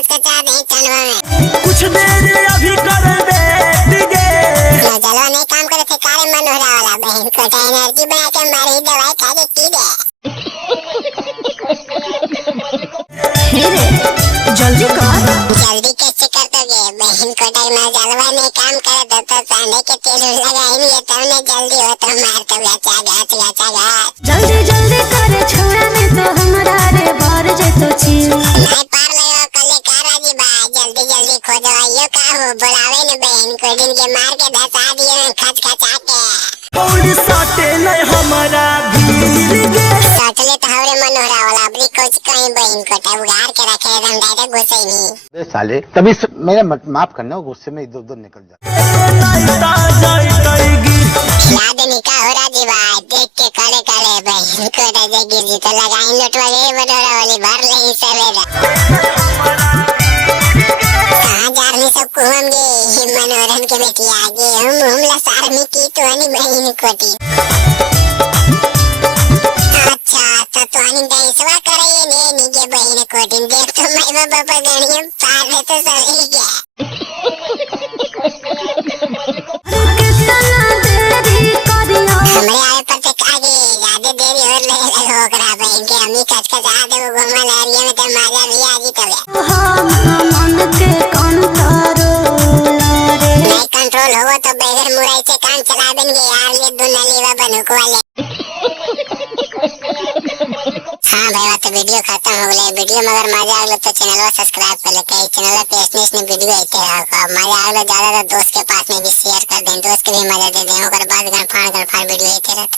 कचकचा दे चनवा में कुछ देर अभी कर दे दीजे जलवा नहीं काम करे थे कारे मनोहरा वाला बहन को एनर्जी बना के मारी दवाई खा के पी दे जल्दी कर। जल्दी कैसे कर दोगे बहन को मैं जलवा नहीं काम करे तो सांडे के तेल लगाएंगे तब न जल्दी हो तो मार तो गाचा जल्दी जल्दी करे छोड़ा में तो हमरा रे भर जे तो छी नहीं पार ले कल कारा जी बा जल्दी जल्दी खो दवाइयो का हो बुलावे न बहन को दिन के मार के धसा दिए खच खचा के और साटे नहीं हमारा भीड़ गे सटले तो हवरे मनोहरा वाला अपनी कोच कहीं बहन को तो उगार के रखे एकदम डायरेक्ट घुसे ही नहीं साले तभी मेरा माफ करना गुस्से में इधर उधर निकल जाता याद निका हो रहा जी भाई देख के करे करे बहन को तो गिर जी तो लगाई नोट वाले मनोहरा वाली भर ले ही सवेरा कहाँ जा रही सबको हमगे मनोरम के बेटी आगे हम सार में की तो नहीं बहन कोटी अच्छा तो अनि दैसवा करे ने निगे बहन कोटी देख तो मैं बाबा गणिया पार में तो सही गया हमरे आए पर तक आगे ज्यादा देरी और ले हो करा बहन के अम्मी कचकचा दे वो घुमा लहरिया में तो मजा भी आ जी तबे मन के कंट्रोल रे नहीं कंट्रोल हो तो बेगर मुराई से काम चला देंगे यार ये दुनाली वा बनुक वाले हाँ भाई तो वीडियो खत्म हो गया वीडियो में अगर मजा आगलो तो चैनल को सब्सक्राइब कर ले कहीं चैनल पे इसने वीडियो आते रहो मजा आगलो ज्यादा तो दोस्त के पास में भी शेयर कर दें दोस्त के भी मजा दे दें और बाद गन फाड़ वीडियो आते रहते